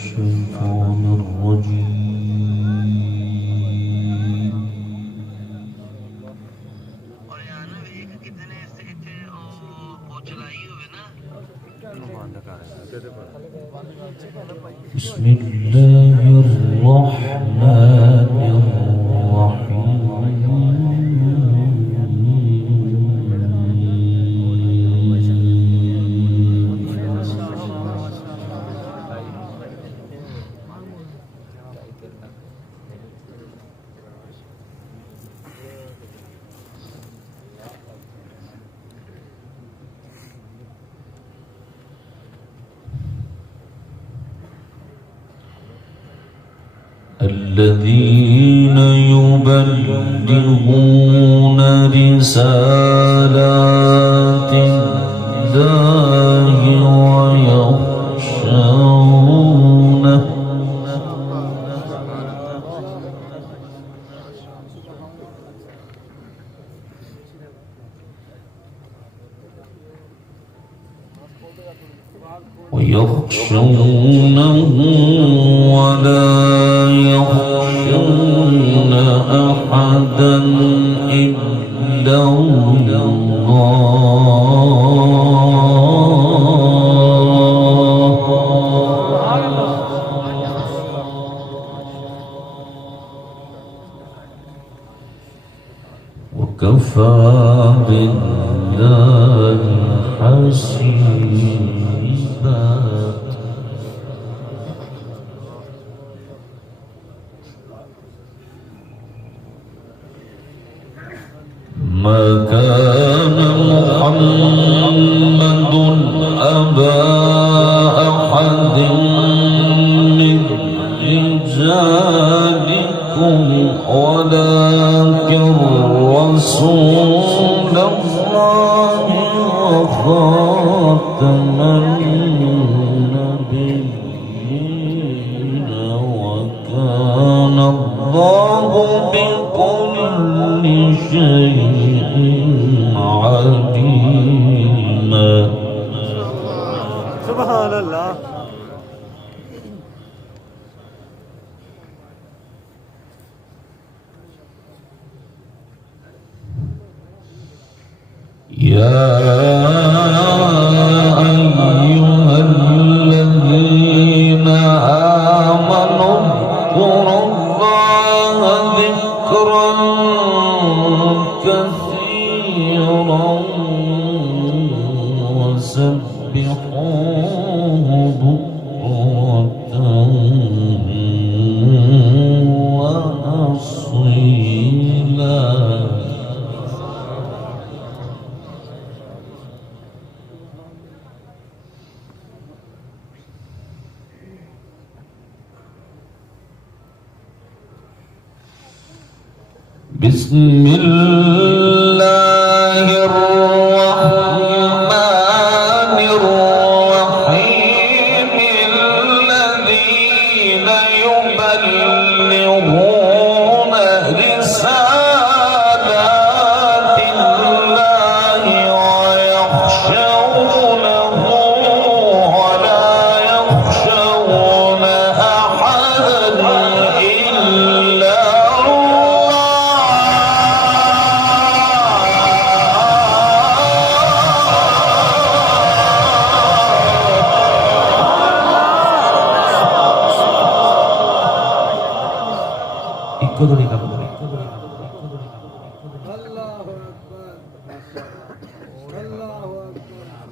الشيطان الرجيم. بسم الله الرحمن الرحيم. الذين يبلغون رسالات الله ويخشونه ولا يخشون أحدا إلا الله وكفى بالله حسيبا. ما كان محمد أبا أحد من رجالكم ولكن رسول الله وخاتم النبيين وكان الله بكل شيء عليما. سبحان الله. يا أيها الذين آمنوا اذكروا الله ذكرا كثيرا وسبحوه بكرة وأصيلا. بسم الله الرحمن الرحيم. الذين يبلغون رسالات الله ويخشونه ولا يخشون أحدا إلا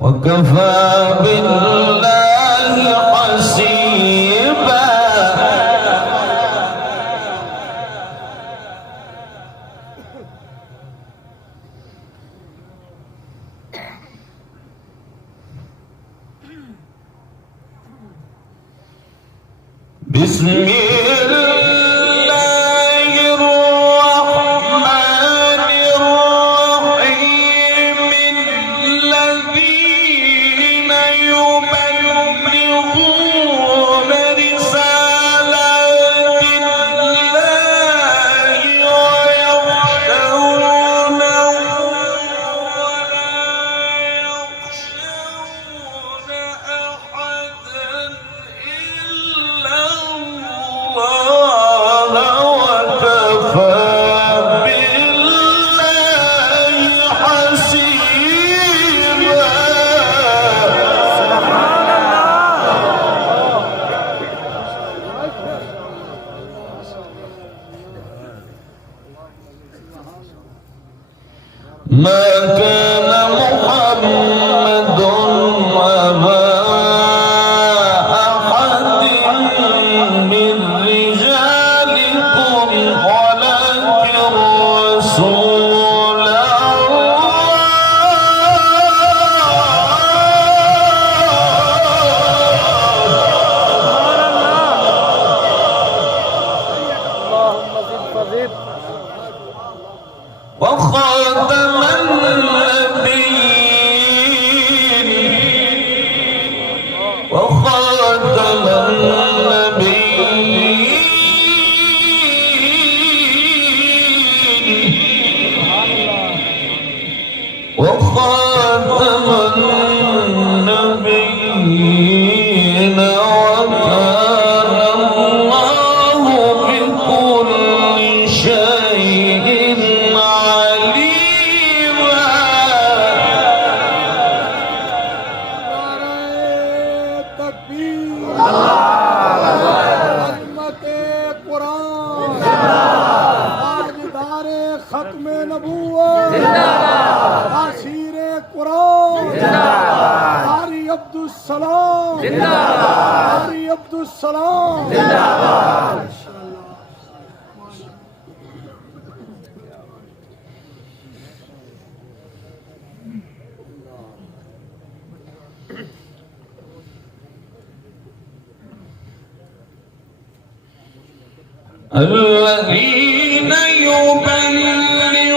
وكفى بالله حسيبا. بسم الله الرحمن الرحيم. الذين يبلغون رسالات الله ويخشونه ولا يخشون أحدا إلا जिंदाबाद अब्दुल सलाम जिंदाबाद الذين يبلغون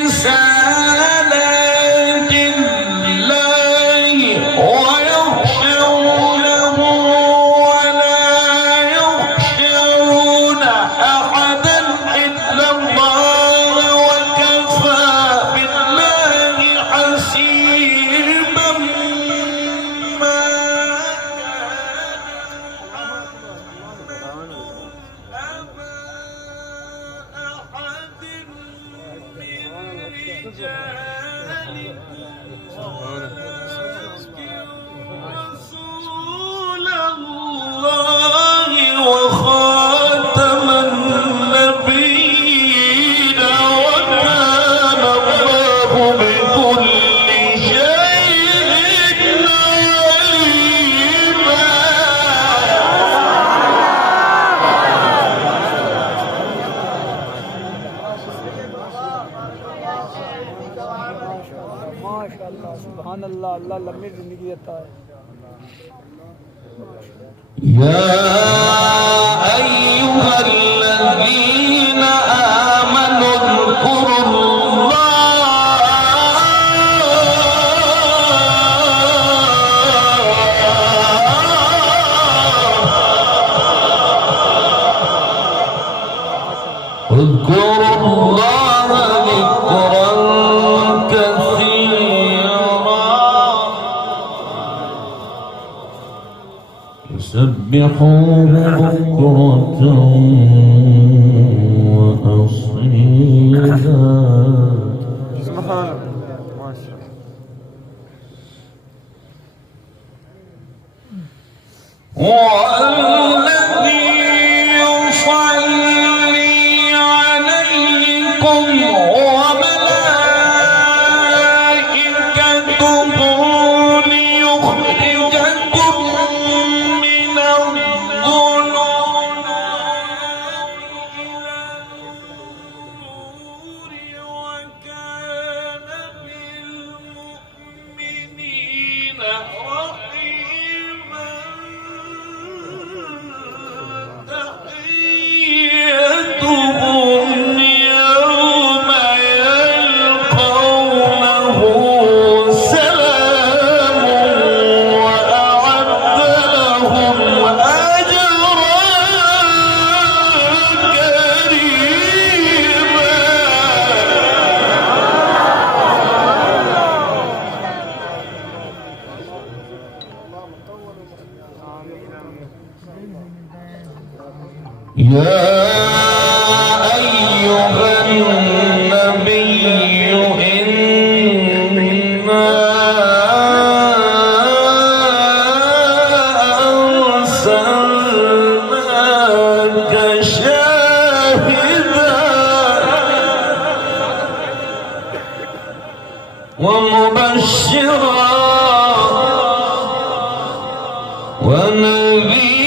رسالات الله ويخشونه ولا يخشون أحدا إلا الله وكفى بالله حسيبا رسول الله وخاتم النبيين وكان الله بكل شيء عليما. माशाअल्लाह सुभान अल्लाह अल्लाह लंबी जिंदगी देता है يا أيها الذين آمنوا اذكروا الله ذكرا كثيرا يسبحون بكرة وأصيلا. سبحان الله ما شاء الله والذي يصلي عليكم وملائكته ليخرجكم من الظلمات إلى النور وكان بالمؤمنين رحيما. تحيتهم يوم يلقونه سلام وأعد لهم أجرا كريما. يا أيها النبي إنا أرسلناك شاهدا ومبشرا ونذيرا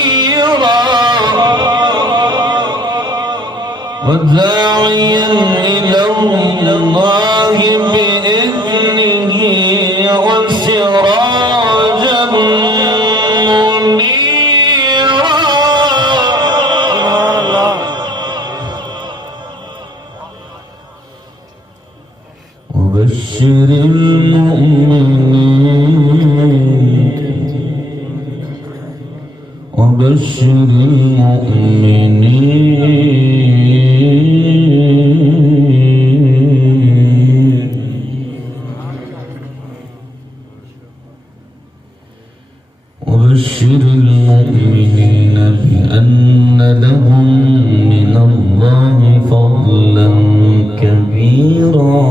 وداعيا إلى الله بإذنه وسراجا منيرا. وبشر المؤمنين وبشر المؤمنين وبشر المؤمنين بأن لهم من الله فضلا كبيرا.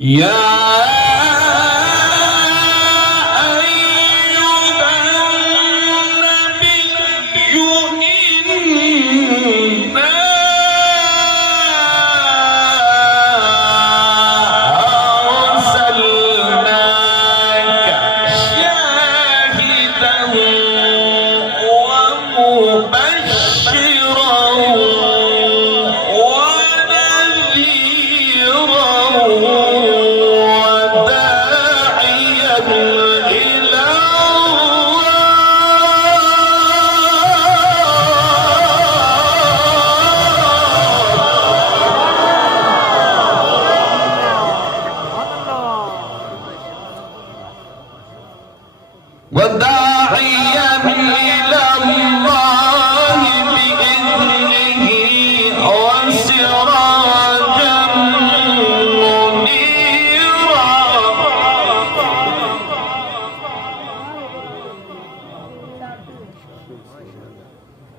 يا أيها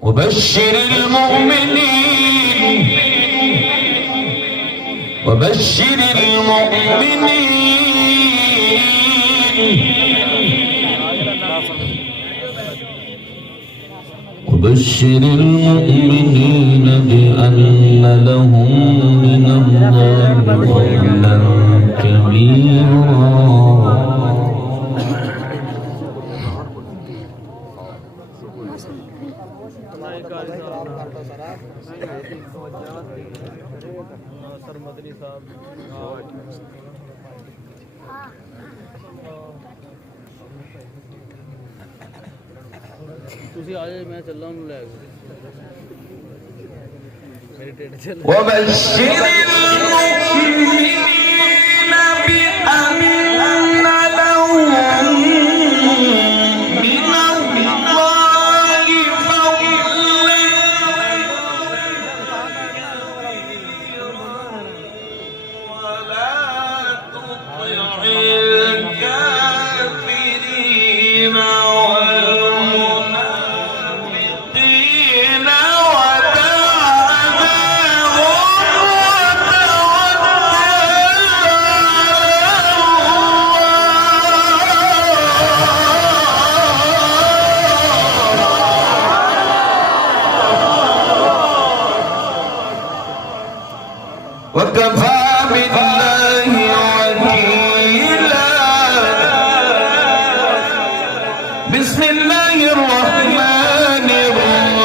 وبشر المؤمنين وبشر المؤمنين بأن لهم من الله فضلا كبيرا. وبشر المؤمنين بأن لهم من الله فضلا ولا تطع الكافرين والمنافقين وكفى بالله وكيلا. بسم الله الرحمن الرحيم.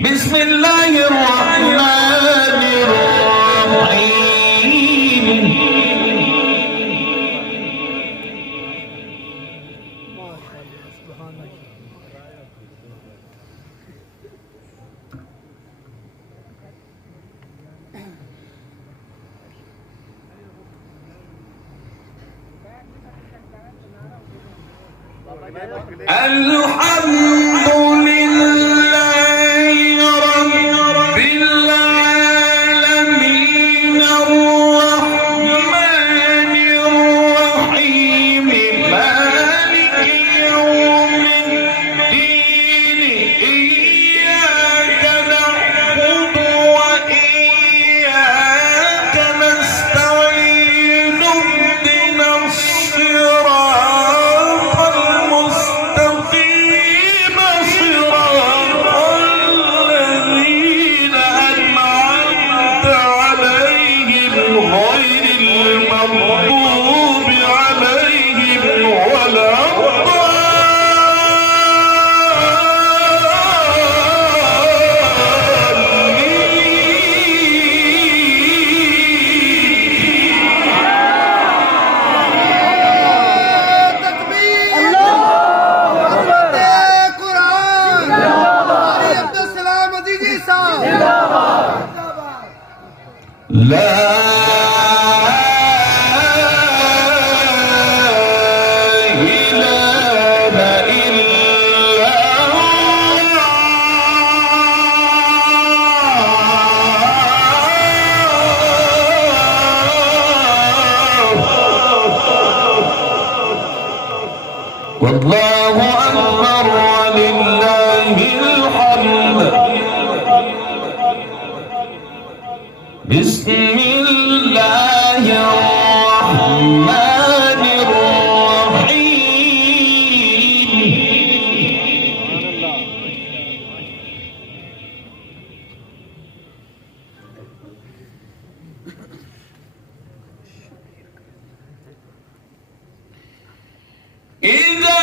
بسم الله الرحمن الرحيم. الحمد لله رب العالمين الرحمن الرحيم مالك يوم الدين إياك نعبد وإياك نستعين اهدنا الصراط المستقيم صراط الذين أنعمت عليهم غير المغضوب عليهم ولا لا إله إلا الله والله أكبر ولله الحمد. بسم الله الرحمن الرحيم. إذا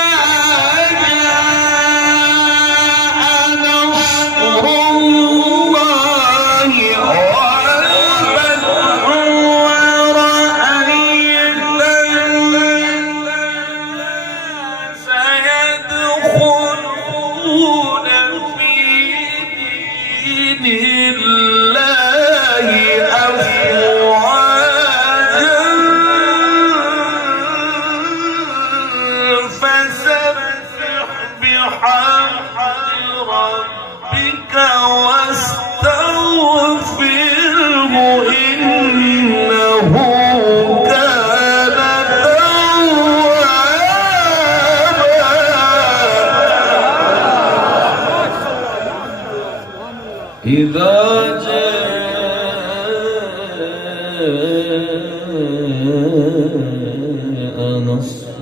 جاء نصر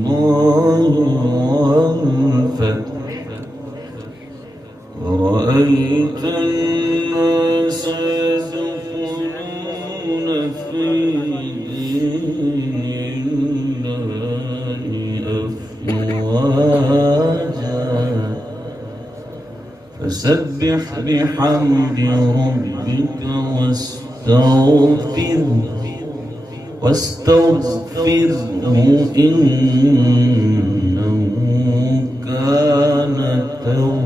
الله والفتح ورأيت الناس يدخلون في دين الله أفواجا فسبح بحمد ربك واستغفره إنه كان توابا.